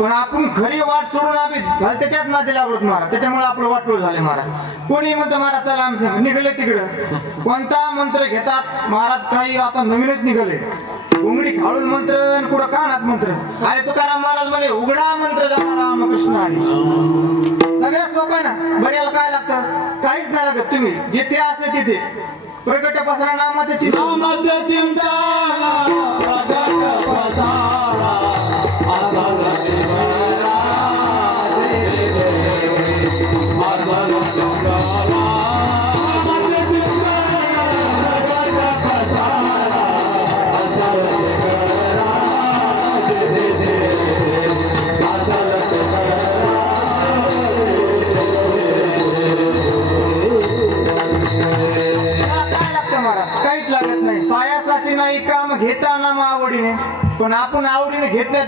पण आपण खरी वाट सोडून आम्ही भल त्याच्यात नादी लागलोत महाराज त्याच्यामुळे आपलं वाटलो झाले महाराज. कोणी म्हणतो महाराज चला आमचे निघाले तिकडं. कोणता मंत्र घेतात? महाराज काही आता नवीनच निघाले. उंगडी खाळून मंत्र आणि कुठं कानात मंत्र. अरे तुकाराम महाराज म्हणे उघडा मंत्र झाला रामकृष्ण आणि. सगळ्यात सोपं आहे ना? बऱ्याला काय लागतं? काहीच नाही लागत तुम्ही. जिथे असे तिथे. प्रगट पसरा नामाचे चिंता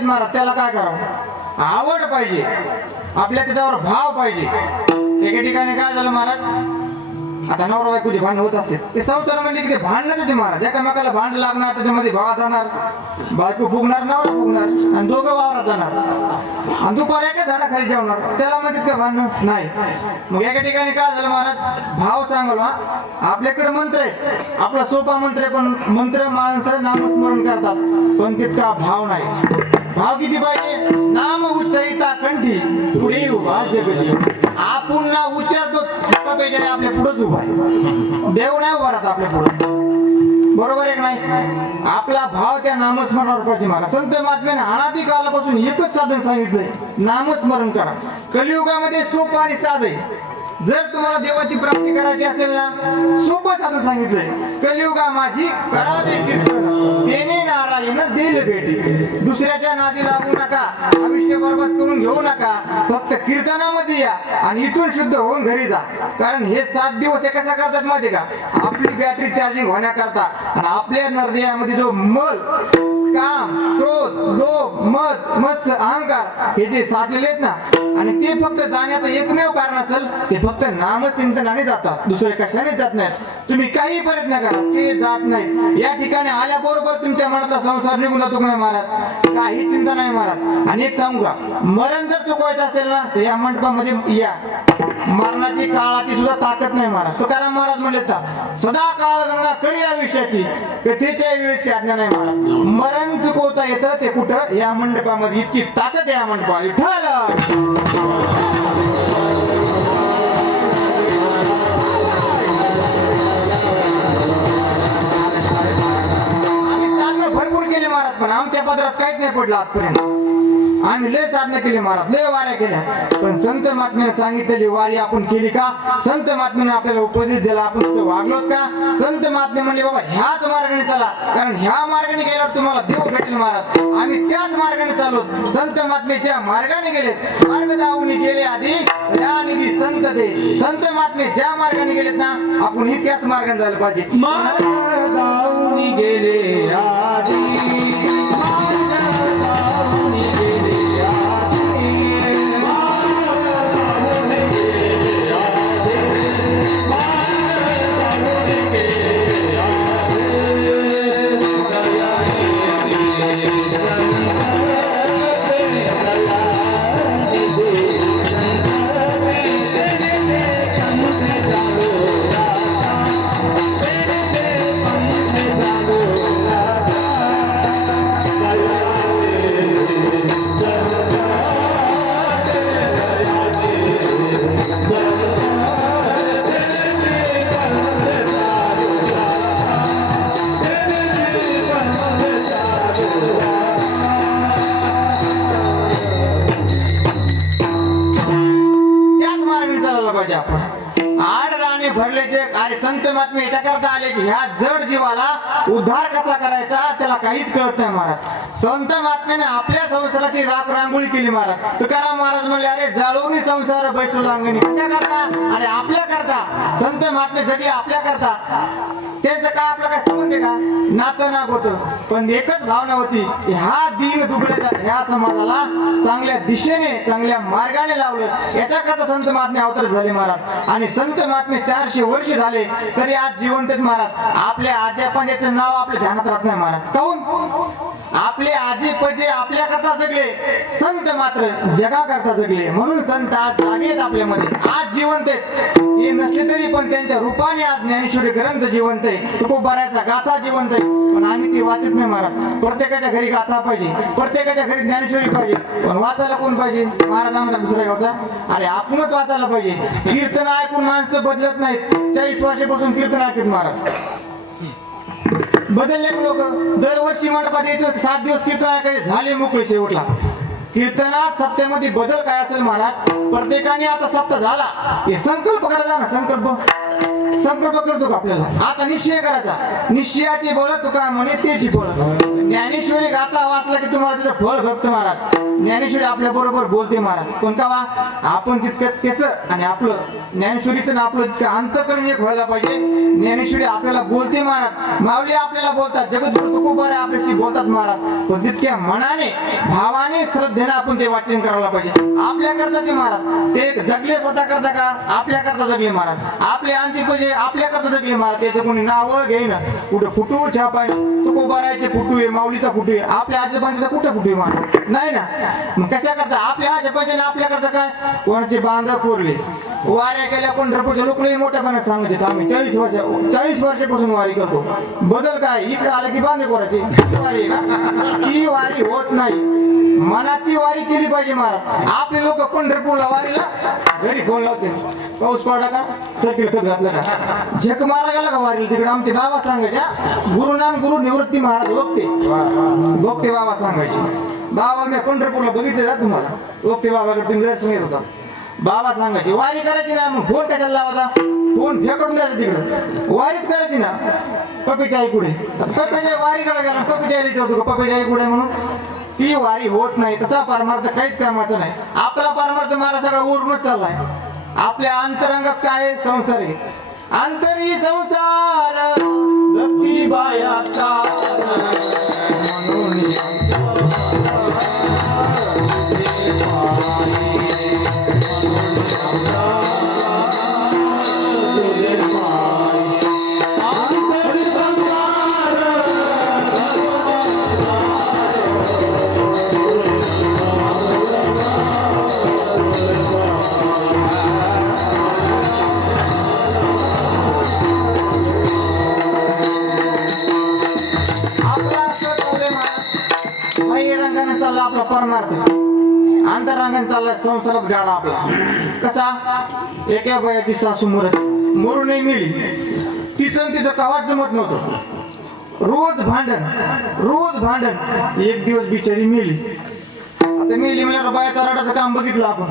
मारा त्याला काय करावं? आवड पाहिजे. आपल्या त्याच्यावर भाव पाहिजे. एके ठिकाणी काय झालं महाराज? आता नवरा बायकोची भांडण होत असते ते संसार म्हणले की ते भांडणच महाराज. एकामेकाला भांड लागणार त्याच्यामध्ये भाव जाणार. बायको फुगणार नवरा फुगणार. आणि दोघं वावरात जाणार. आणि दुपार एका झाडाखाली जेवणार. त्याला म्हणतात का भांडण नाही. मग एका ठिकाणी काय झालं महाराज? भाव सांगलो. आपल्याकडे मंत्र आहे. आपला सोपा मंत्र आहे पण मंत्र माणसं नामस्मरण करतात. पण तितका भाव नाही. भाव किती पाहिजे नाम उच्चारिता कंठी पुढे उभा जगजी आपण ना उच्चारतो पाहिजे आपल्या पुढेच उभा आहे. देव नाही उभा राहत आपल्या पुढे. बरोबर एक नाही? आपला भाव त्या नामस्मरणावर पाहिजे मला संत महात्म्याने अनादी कालापासून एकच साधन सांगितलंय नामस्मरण करा. कलियुगामध्ये सोपं आणि साधे जर तुम्हाला देवाची प्राप्ती करायची असेल ना सोपं झालं सांगितलंय कलियुगा माझी करावे कीर्तन. तेने नारायण देल भेटी. दुसऱ्याच्या नादी लागू नका आयुष्य बरबाद करून घेऊ नका फक्त कीर्तनामध्ये या आणि इथून शुद्ध होऊन घरी जा. कारण हे सात दिवस हे कसा करतात माहिती का? आपली बॅटरी चार्जिंग होण्याकरता. आणि आपल्या हृदयामध्ये जो मल काम क्रोध लोभ मत मत्स्य अहंकार हे जे साठलेले आहेत ना आणि ते फक्त जाण्याचं एकमेव कारण असेल ते फक्त नामचिंतनाने जातात. दुसरे कशाने जात नाहीत. तुम्ही काही प्रयत्न करा ते जात नाही. या ठिकाणी आल्याबरोबर तुमच्या मनाचा संसार निघून जातो नाही महाराज? काही चिंता नाही महाराज. आणि एक सांगू का? मरण जर चुकवायचं असेल ना तर या मंडपामध्ये या. मरणाची काळाची सुद्धा ताकद नाही महाराज. तुकाराम महाराज म्हणले सदा काळ गंगा करी आयुष्याची त्याच्या वेळेची आज्ञा नाही महाराज. मरण चुकवता येतं ते कुठं? या मंडपामध्ये. इतकी ताकद या मंडपा विठ्ठल साधनं केली महाराज पण आमच्या पदरात काहीच नाही पडलं आजपर्यंत. आम्ही लय साधनं केली महाराज लय वाऱ्या केल्या. पण संत महात्म्याने सांगितलेली वारी आपण केली का? संत महात्म्याने आपल्याला उपदेश दिला आपण तिथं वागलोत का? संत महात्मे म्हणले बाबा ह्याच मार्गाने चला कारण ह्या मार्गाने गेल्यावर तुम्हाला देव भेटेल महाराज. आम्ही त्याच मार्गाने चाललो. संत महात्मेच्या मार्गाने गेले मार्ग दावून गेले आधी त्या निधी संत दे. संत महात्मे ज्या मार्गाने गेलेत ना आपण ही त्याच मार्गाने जायला पाहिजे. मार्ग दाऊनी गेले आधी. had उद्धार कसा करायचा त्याला काहीच कळत नाही महाराज. संत महात्म्याने आपल्या संसाराची राख रांगोळी केली महाराज. तुकाराम महाराज म्हणले अरे जाळवणी संसार बैसू रांगणी कशा करता? अरे आपल्या करता. संत महात्मे जगले आपल्या करता. त्यांचं काय आपलं काय संबंध आहे का? नातं ना होतं. पण एकच भावना होती की ह्या दीन दुबळ्याच्या ह्या समाजाला चांगल्या दिशेने चांगल्या मार्गाने लावलं. याच्याकरता संत महात्मे अवतर झाले महाराज. आणि संत महात्मे चारशे वर्ष झाले तरी आज जिवंत महाराज. आपल्या आजी पंजाचं नाव आपल्या ध्यानात राहत नाही महाराज. काऊन आपले आजी पजे आपल्या करता जगले संत मात्र जगा करता जगले. म्हणून संत आज जागे आहेत आपल्यामध्ये. आज जिवंत आहेत. हे नसले तरी पण त्यांच्या रूपाने आज ज्ञानेश्वरी ग्रंथ जिवंत आहे. तो खूप बऱ्याचा गाथा जिवंत आहे. पण आम्ही ती वाचत नाही महाराज. प्रत्येकाच्या घरी गाथा पाहिजे. प्रत्येकाच्या घरी ज्ञानेश्वरी पाहिजे. पण वाचायला कोण पाहिजे? महाराज आमचा दुसऱ्या गावचा. आणि आपणच वाचायला पाहिजे. कीर्तन ऐकून माणसं बदलत नाहीत. चाळीस वर्षापासून कीर्तन ऐकत महाराज. बदलले लोक. दरवर्षी मंडपात यायचं सात दिवस कीर्तन काय झाले मोकळे शेवटला. कीर्तनात सप्त्यामध्ये बदल काय असेल महाराज? प्रत्येकाने आता सप्ताह झाला. हे संकल्प करायचा ना संकल्प. संकल्प करतो का आपल्याला? आता निश्चय करायचा. निश्चयाची बोलत तुका म्हणे तेची बोलत. ज्ञानेश्वरी गाता वाचला की तुम्हाला त्याचं फळ घडतं महाराज. ज्ञानेश्वरी आपल्या बरोबर बोलते महाराज. कोणता वा? आपण तितकं त्याचं आणि आपलं. ज्ञानेश्वरीचं आपलं तितकं अंतकरण एक व्हायला पाहिजे. ज्ञानेश्वरी आपल्याला बोलते महाराज. माऊली आपल्याला बोलतात. जगद्गुरु तुकोबारे आपल्याशी बोलतात महाराज. पण तितक्या मनाने भावाने श्रद्धेने आपण ते वाचन करायला पाहिजे. आपल्या करताचे महाराज. ते जगले स्वतः करता का? आपल्या करता जगले महाराज. आपले आंची म्हणजे आपल्या करता जगले मारा त्याचं कोणी नाव घेईन कुठे फुटू छापाय तुकोबारायचे फुटू आहे माऊलीचा फुटू आहे आपल्या आजोबांचा कुठे फुटू आहे मारा नाही ना? मग कशा करता आपल्या आजोबांच्या आपल्या करता काय? कोणाचे बांधा कोरले. वाऱ्या केल्या पंढरपूरच्या लोकलाही मोठ्यापणा सांगत येतो आम्ही. चाळीस वर्ष चाळीस वर्षापासून वारी करतो. बदल काय? इकडे आलं की बांधे कोरायचे. ही वारी ती वारी होत नाही. मनाची वारी केली पाहिजे महाराज. आपले लोक पंढरपूरला वारीला घरी फोन लावते पाऊस पडला का? सर खत घातलं का? झक मारा गेला का वारीला? तिकडे आमचे बाबा सांगायच्या गुरुनाम गुरु निवृत्ती महाराज बघते बघते बाबा सांगायचे. बाबा मी पंढरपूरला बघितले जा तुम्हाला. बघते बाबाकडे तुम्ही दर्शन घेत होता. बाबा सांगायचे वारी करायची ना मग फोन कशाला लावायचा? फोन फेकडून द्यायचा तिकडं. वारीच करायची ना. पपीच्या आई कुठे? पप्पीच्या वारी करायला गेला. पपीच्या आईला विचारतो का पप्पीच्या आई म्हणून? ती वारी होत नाही. तसा परमार्थ काहीच कामाचा नाही. आपला परमार्थ मारा सगळा उरूनच चाललाय. आपल्या अंतरंगात काय संसार आहे. अंतरी संसार. भक्ती बायाचा म्हणून संसारात गाडा आपला. कसा? एका बायाची सासू मरत मरू नाही मिली. तिचं तिचं कवाच जमत नव्हतं. रोज भांडण रोज भांडण. एक दिवस बिचारी मेली. आता मेली म्हणजे बायाचा रडाचं काम बघितलं आपण.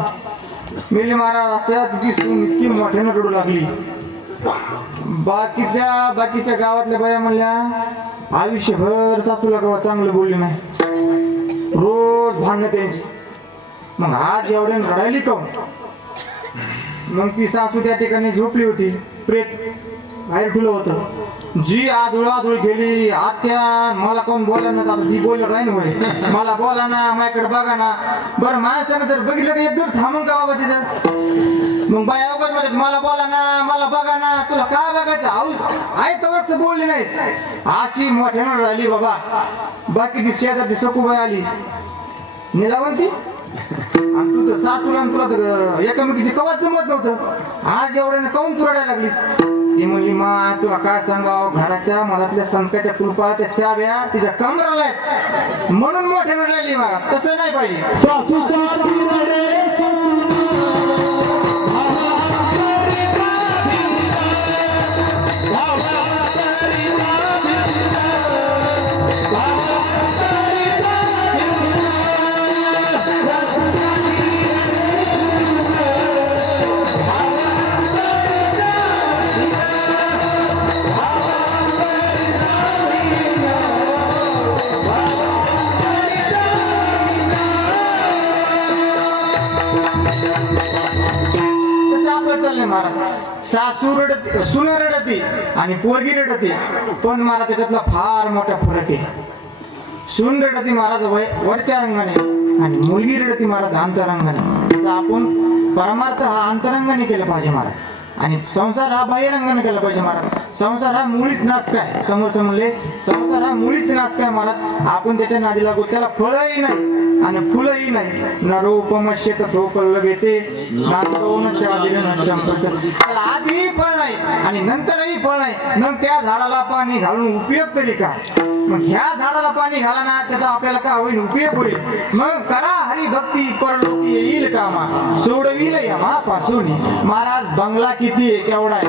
मेली महाराज असं तिची सून इतकी मोठ्यानं रडू लागली. बाकीच्या बाकीच्या गावातल्या बाया म्हणल्या आयुष्यभर सासूला गावात चांगलं बोलले नाही. रोज भांडणं त्यांची. मग आज एवढ्यानं रडायली काऊन मग ती सासू त्या ठिकाणी झोपली होती. प्रेत बाहेर ठुलं होतं. जी आधुळाधुळ गेली आत्या मला कोण बोला ना आता ती बोल राहीन होय. मला बोला ना माझ्याकडे बघा ना. बरं माणसानं जर बघितलं का एकदम थांबून का बाबा तिथं? मग बाय अवघड म्हणतात मला बोला ना मला बघा ना तुला काय बघायचं? आऊ आई तर बोलली नाहीस. अशी मोठ्यानं राहिली बाबा. बाकीची शेजारची सखूबाई आली. निलावंती आणि तू तर सासू आणि तुला तर एकामेकीची कवाच जमत नव्हतं. आज एवढ्याने काऊन तू लागलीस? ती म्हणली मा तुला काय सांगाव? घराच्या मनातल्या कृपा त्या चाव्या तिच्या कमराला आहेत. म्हणून मोठ्यानं राहिली मला तसं नाही पाहिजे. सासू आपलं चाललंय महाराज. सासू रडते सुन रडते आणि पोरगी रडते. पण महाराज त्याच्यातला फार मोठा फरक आहे. सून रडते महाराज वय वरच्या रंगाने. आणि मुलगी रडते महाराज अंतरंगाने. आपण परमार्थ हा अंतरंगाने केला पाहिजे महाराज. आणि संसार हा बाह्यरंगाने केला पाहिजे महाराज. संसार हा मुळीच नाश काय? समोरचं म्हणले संसार हा मुळीच नाश काय महाराज? आपण त्याच्या नादी लागू त्याला फळही नाही आणि फुलंही नाही. नरोपमश्यत थो पल्लव येते त्याला आधीही फळ नाही आणि नंतरही फळ नाही. मग त्या झाडाला पाणी घालून उपयोग तरी काय? मग ह्या झाडाला पाणी घाला ना त्याचा आपल्याला काय होईल उपयोग होईल. मग करा हरी भक्ती परलोकी येईल कामा. सोडविल यमापासून महाराज बंगला किती आहे केवढा आहे?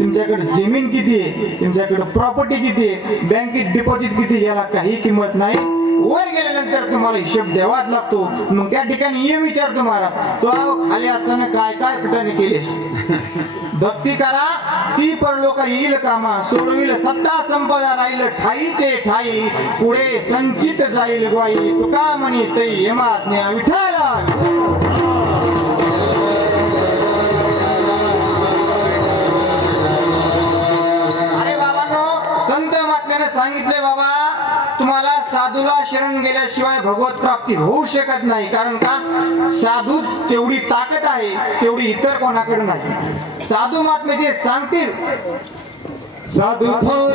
तुमच्याकडे जमीन किती आहे? तुमच्याकडे प्रॉपर्टी किती आहे? बँकेत डिपॉझिट किती याला काही किंमत नाही. वर गेल्यानंतर तुम्हाला हिशोब द्यावाच लागतो. मग त्या ठिकाणी ये विचारतो महाराज. तो खाली असताना काय काय कुठाने केलेस? भक्ती करा. ती परलोक येईल कामा. सोडविल सत्ता संपदा राहील ठाईचे ठाई. पुढे संचित जाईल ग्वाई तुका म्हणी तै यमाज्ञा विठाला महात्म्याने सांगितले बाबा तुम्हाला साधूला शरण गेल्याशिवाय भगवत प्राप्ती होऊ शकत नाही. कारण का? साधू तेवढी ताकद आहे तेवढी इतर कोणाकडे नाही. साधू महात्मे जे सांगतील साधू साधू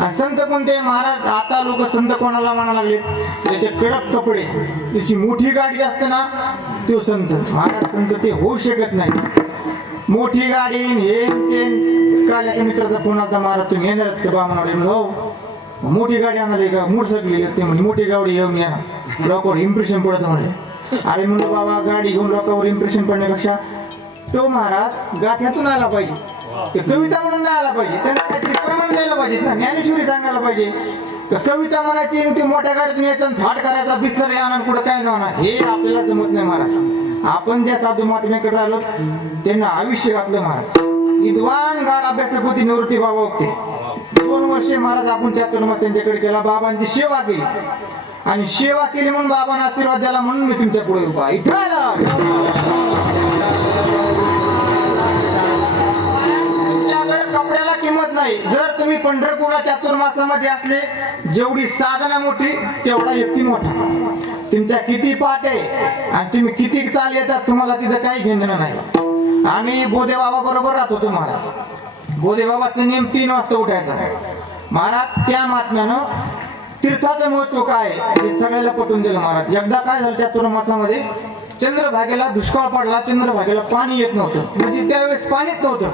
संत कोणते? महाराज आता लोक संत कोणाला म्हणा लागले? त्याचे कडक कपडे. त्याची मोठी गाडी असते ना तो संत. महाराज संत ते होऊ शकत नाही. मोठी गाडी हे ते. काल एका मित्राचा फोन आला महाराज तुम्ही येणार आहेत का बा म्हणाले? हो मोठी गाडी आणाली का मोटरसायकल ते म्हणजे मोठी गाडी घेऊन या. लोकांवर इम्प्रेशन पडत म्हणे. अरे म्हणलं बाबा गाडी घेऊन लोकांवर इम्प्रेशन पडण्यापेक्षा तो महाराज गाथ्यातून आला पाहिजे. ते कविता म्हणून नाही आला पाहिजे. त्यांना काहीतरी प्रमाण द्यायला पाहिजे. ना ज्ञानेश्वरी सांगायला पाहिजे. तर कविता म्हणायची ते मोठ्या गाडीतून यायचं फाट करायचा बिस्तर येणार कुठं काय जाणार हे आपल्याला जमत नाही महाराज. आपण ज्या साधू महात्म्याकडे राहिलो त्यांना आयुष्य घातलं महाराज. विद्वान गाड अभ्यासकृती निवृत्ती बाबा होते दोन वर्षे महाराज आपण चातुर्मास त्यांच्याकडे केला. बाबांची सेवा केली. आणि सेवा केली म्हणून बाबांना आशीर्वाद द्याला म्हणून मी तुमच्यापुढे उभा आहे. नाही. जर तुम्ही पंढरपूरला चातुर्मासामध्ये असले जेवढी साधना मोठी तेवढा व्यक्ती मोठा. तुमच्या किती पाठ आहे आणि तुम्ही किती चाल येतात तुम्हाला तिथं काही घेणं नाही. आम्ही बोधे बाबा बरोबर राहतो तुम्हाला. बोधे बाबाचं नेम तीन वाजता उठायचा. महाराज त्या महात्म्यानं तीर्थाचं महत्त्व काय आहे हे सगळ्याला पटवून दिलं महाराज. एकदा काय झालं चातुर्मासामध्ये? चंद्रभागेला दुष्काळ पडला चंद्रभागेला पाणी येत नव्हतं. म्हणजे त्यावेळेस पाणीच नव्हतं.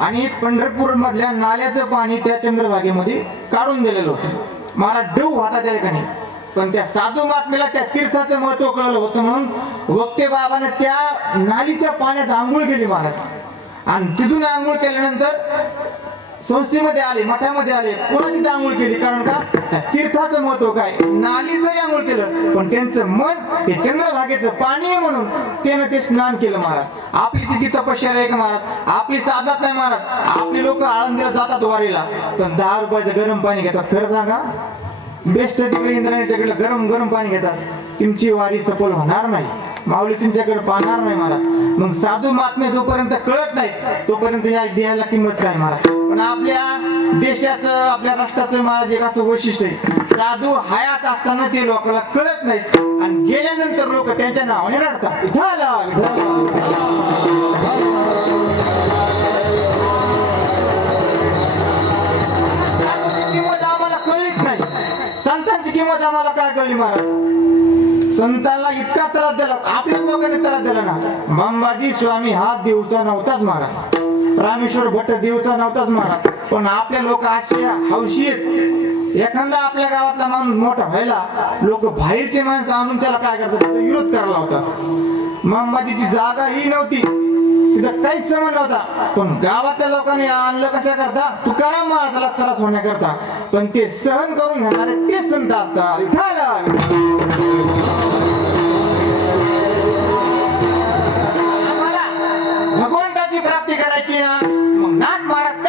आणि पंढरपूर मधल्या नाल्याचं पाणी त्या चंद्रभागेमध्ये काढून दिलेलं होतं. मला डव होता त्या ठिकाणी. पण त्या साधू महात्म्याला त्या तीर्थाचं महत्त्व कळलं होतं म्हणून वक्ते बाबाने त्या नालीच्या पाण्यात आंघोळ केली महाराज. आणि तिथून आंघोळ केल्यानंतर संस्थेमध्ये आले मठामध्ये आले पुन्हा तिथे आंघोळ केली? कारण का? तीर्थाचं महत्त्व काय? नाली जरी आंघोळ केलं पण त्यांचं मन हे चंद्रभागेचं पाणी आहे म्हणून त्यानं ते स्नान केलं महाराज. आपली तिथे तपश्चर्या आहे का महाराज? आपली साधत नाही महाराज. आपली लोक आळंदीला जातात वारीला. पण दहा रुपयाचं गरम पाणी घेतात. खरं सांगा? बेस्ट तिकडे इंद्रायणीच्याकडे गरम गरम पाणी घेतात. तुमची वारी सफल होणार नाही. माऊली तुमच्याकडे पाहणार नाही मला. मग साधू महात्मे जोपर्यंत कळत नाही तोपर्यंत या देहाला किंमत काय मला? पण आपल्या देशाचं आपल्या राष्ट्राचं महाराज एक असं वैशिष्ट्य आहे. साधू हयात असताना ते लोकांना कळत नाहीत आणि गेल्यानंतर लोक त्यांच्या नावाने रडतात. किंमत आम्हाला कळलीच नाही. संतांची किंमत आम्हाला काय कळली महाराज? संतांना इतका त्रास दिला आपल्याच लोकांनी त्रास दिला ना. मंबाजी स्वामी हा देवचा नव्हताच महाराज. रामेश्वर भट्ट देवचा नव्हताच महाराज. पण आपले लोक असे हौशी आहेत एखादा आपल्या गावातला माणूस मोठा व्हायला लोक बाहेरचे माणसं आणून त्याला काय करतात? त्याचा विरोध करायला होता मंबाजीची जागा ही नव्हती. तिथं काहीच समज नव्हता. पण गावातल्या लोकांनी आणलं कशा करता? तुकाराम महाराजाला त्रास होण्याकरता. पण ते सहन करून घेणारे ते संत असतात. करायची ना? मग नाथ महाराज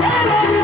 Thank.